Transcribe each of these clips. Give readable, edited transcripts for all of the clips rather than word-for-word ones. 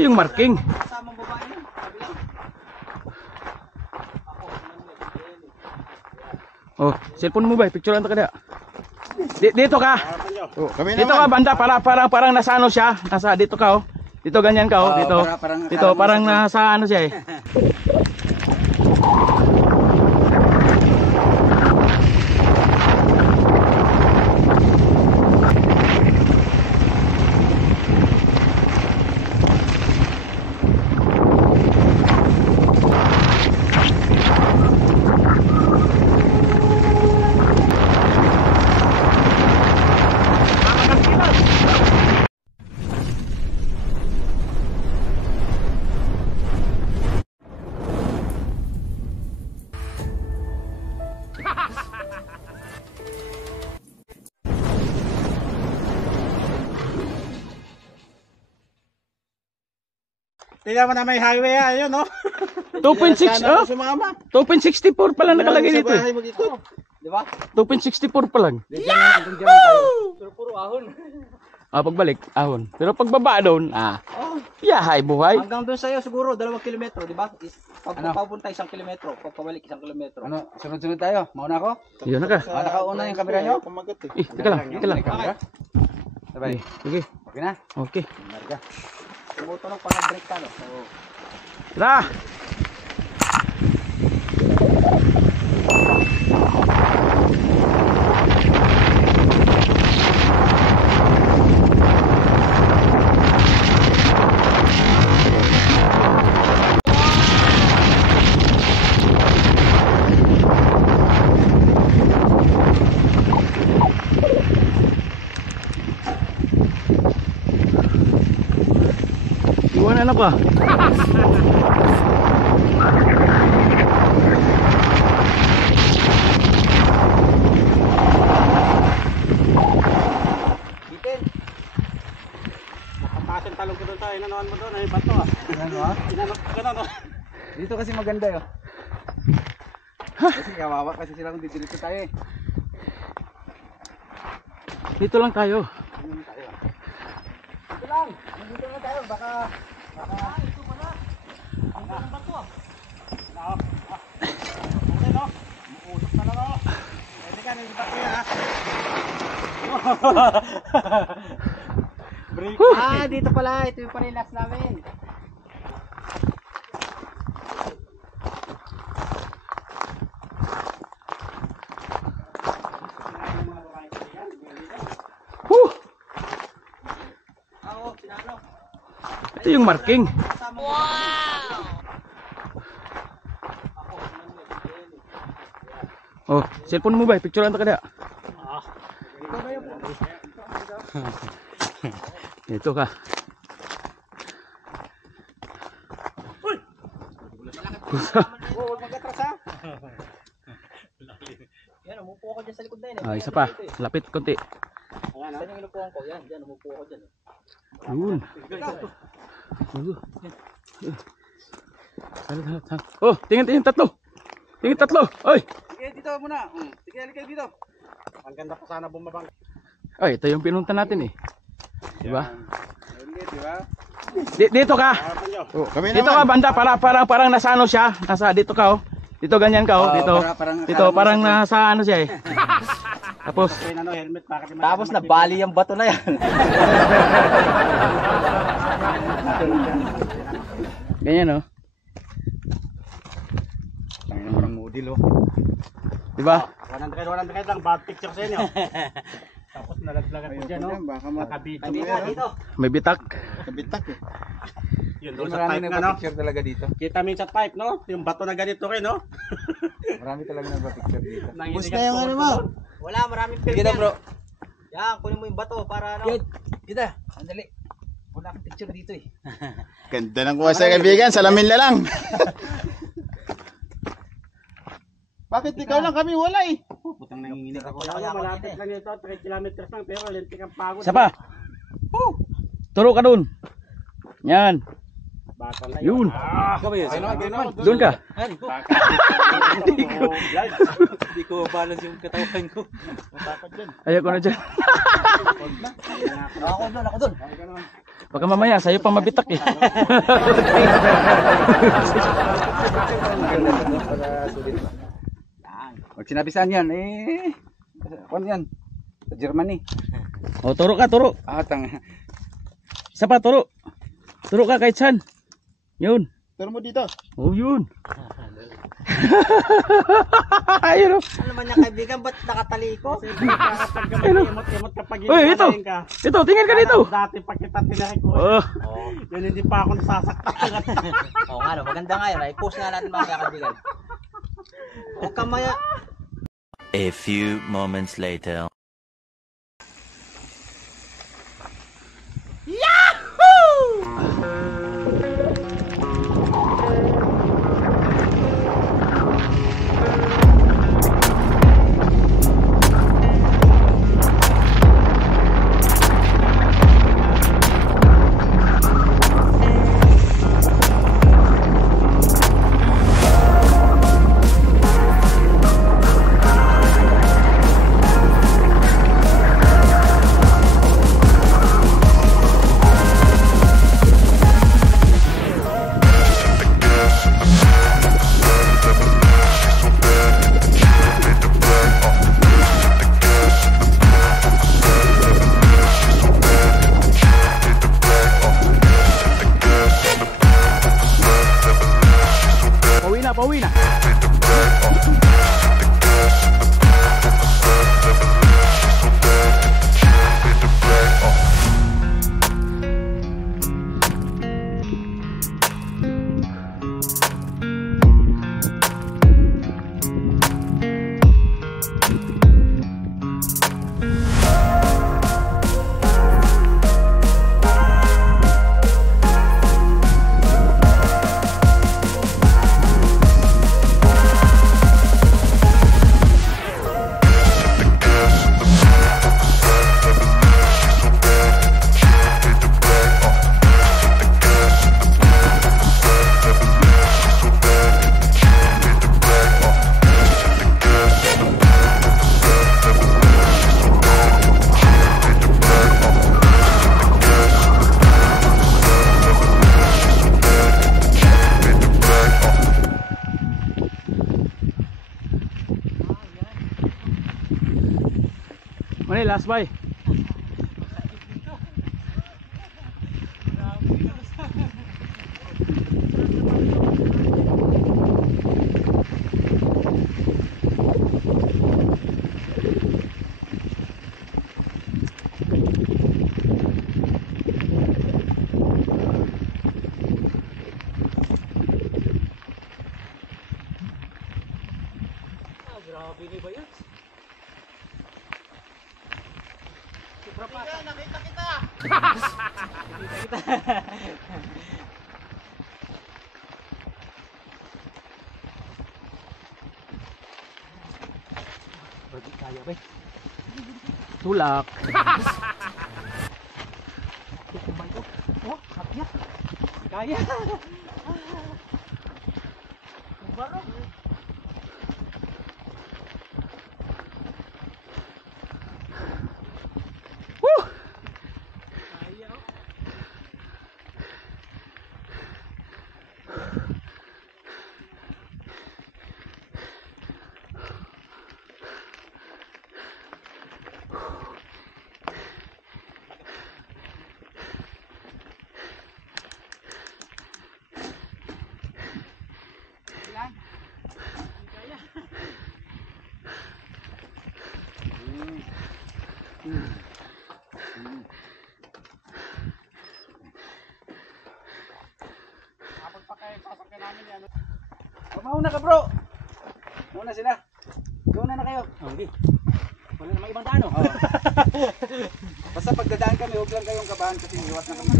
yung marking. Kasamang babae yun. Oh, cellphone mo ba? Picturean ka na. Dito ka. Oh, kami Dito ka banda parang nasa ano siya. Nasa dito ka oh. Dito ganyan ka oh, dito. Dito parang nasa ano siya eh. Tingnan mo na may highway ayun no. 2.6 oh. 2.64 pa lang nakalagay dito eh. Di ba? 2.64 pa lang. Puro ahon. Ah, pagbalik, ahon. Pero pagbaba doon, yahay buhay. Hanggang doon sa'yo siguro 2 kilometro, di ba? Pagpapunta 1 kilometro, pagpabalik 1 kilometro. Ano, sunod-sunod tayo. Mauna ako. Iyon na ka. Nakauna yung kamera nyo. Teka lang. Sabay. Sige. Okay na. Okay. Marga. Tumutunog pag nag-break ka, no? So, Tara! Iwanan apa? bitin. Napatasin talong ko doon tayo. Inanuan mo doon. Ay bato ah. Ano ah? Inanok ka na no. Dito kasi maganda yun. Kasi kawawa kasi sila kung dito tayo eh. Dito lang tayo. Dito lang. Dito lang tayo. Baka ito pala. Ang bato ah. Okay no. Umuusok talaga oh. Pwede ka nang bato yan ha. Break. Dito pala. Ito yung parilas namin. Ito yung marking. Oh, cellphone mo ba? Picturean ka na. Dito ka. Huwag mag-atras ha. Yan, umupo ako dyan sa likod na yun. Isa pa. Lapit konti. Ayan Saan yung inupuan ko? Yan, dyan, umupo ako dyan. Yun. Oh, tingin tatlo. Tingin tatlo. Oy. Sige dito muna. Sige halika dito. Ang ganda pa sana bumabang. Ay, ito yung pinunta natin eh. Diba? Hindi, diba? Dito ka. Oh, kami Dito ka banda parang nasa ano siya. Nasa dito ka oh. Dito ganyan ka oh. Dito. Dito parang nasa ano siya eh. Tapos helmet bakit Tapos nabali yung bato na yan. ganyan oh. Parang model oh. Diba? 100 lang bad picture sa inyo. Tapos nalaglagan ko dyan, no? Baka makabito mo yan, dito. May bitak. Kabitak eh. Yun, doon sa pipe nga, no? Picture talaga dito. Kita mo yung sa pipe, no? Yung bato na ganito rin, no? Marami talaga nagpa-picture dito. Gusto na yung ano mo? Wala, maraming film Kita yan. bro. Yan, kunin mo yung bato para ano. Kita. Andali. Wala akong picture dito eh. Ganda ng kuha sa kaibigan, salamin na lang. Bakit ikaw lang kami wala eh? Putang nanginginig ako. Malapit lang ito, 3 kilometers lang, pero lintik ang pagod. Isa pa. Turo ka dun. Yan. Baka na Yun. Ikaw ba yun? Doon ka. Ay, ko. Baka. Hindi ko balance yung katawan ko. Matakot dyan. Ayaw ko na dyan. Ako doon. Baka mamaya, sa'yo pa mabitak eh. Pag sinabi saan yan, kung yan? Sa Germany. O, turo ka, turo. Isa pa, turo. Turo ka kahit saan. Yun. Turo mo dito. Oh, yun. Ayun o. Ano naman niya kaibigan, ba't nakataliko? Emot kapag Uy, ito. ka. Ito, tingin ka dito. Dati pa kita tinarik ko. Oh. Yun hindi pa ako nasasaktan. Oo nga, no, maganda nga yun. I-post nga natin mga kaibigan. Huwag ka maya. A few moments later. Pauwi na. Mali, last buy. Grabe ni ba yun? Nakita kita. Bakit kaya ba? Tulak. Kumbay ko. Oh, kapya. Kaya. Baro. Woo! Kapag pa kayo sasakyan namin yan. Mauna ka bro. Mauna sila. Mauna na kayo. Hindi. Wala namang ibang daan, oh. Basta pagdadaan kami, huwag lang kayong kabahan kasi iwas na kami.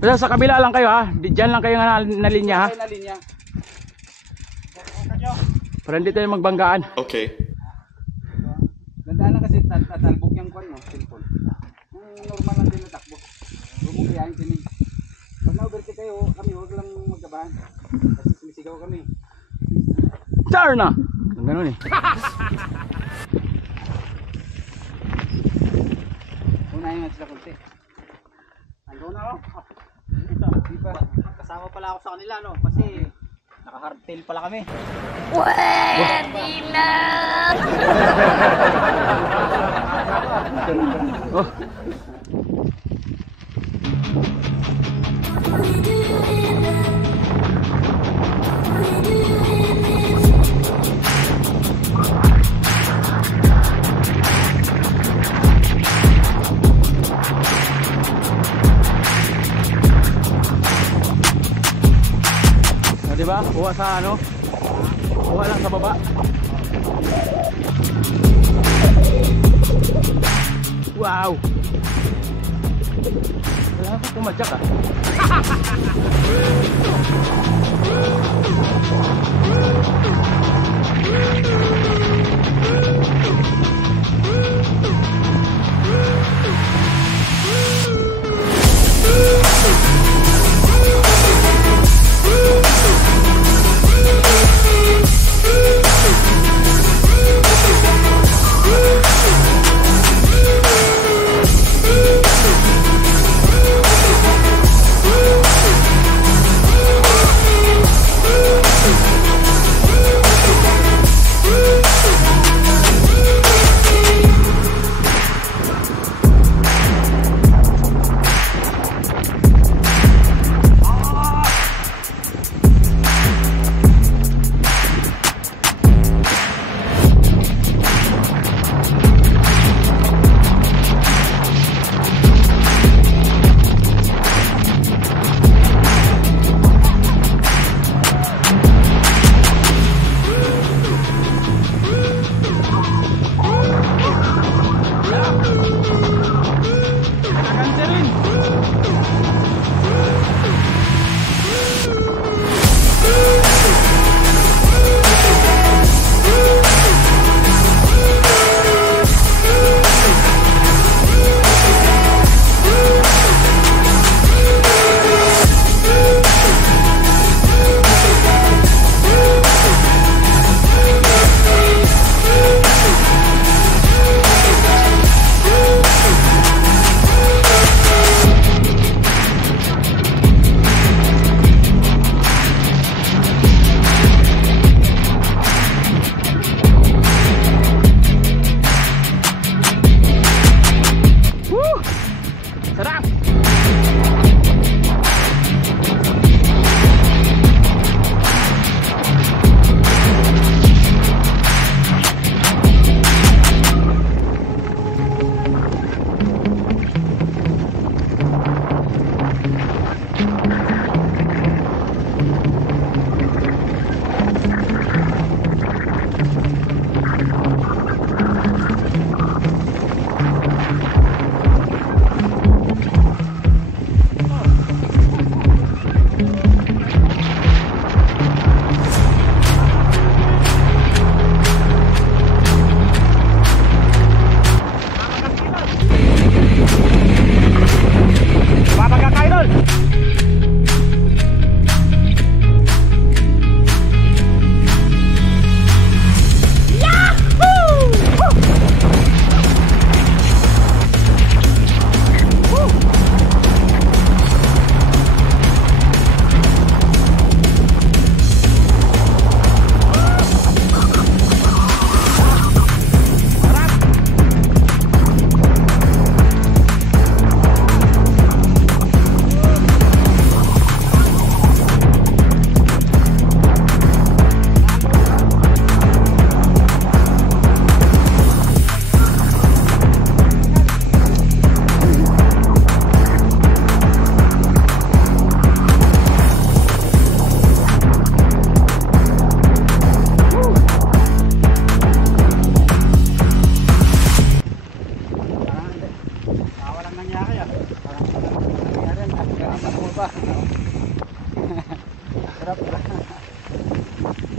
Basta sa kabila lang kayo ha. Diyan lang kayo na linya ha. Kayo na linya. Para hindi tayo magbanggaan. Okay. Dandaan lang kasi tatalbog yung kwan mo, cellphone. Normal lang din na takbo. Huwag mong kayahin tinig. Pag na-overtake kayo, kami huwag lang magkabahan. Kasi sumisigaw kami. Char na! Ganun eh. Unahin natin sila kunti. Hanggang na ako. Di ba? Kasama pala ako sa kanila, no? Kasi naka-hardtail pala kami. Oh. Ah, diba? Kuha sa ano? Kuha lang sa baba. Wow! Wala ka pumadyak ah.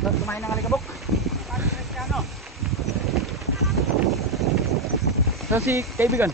Kumain ng alikabok. So si kaibigan.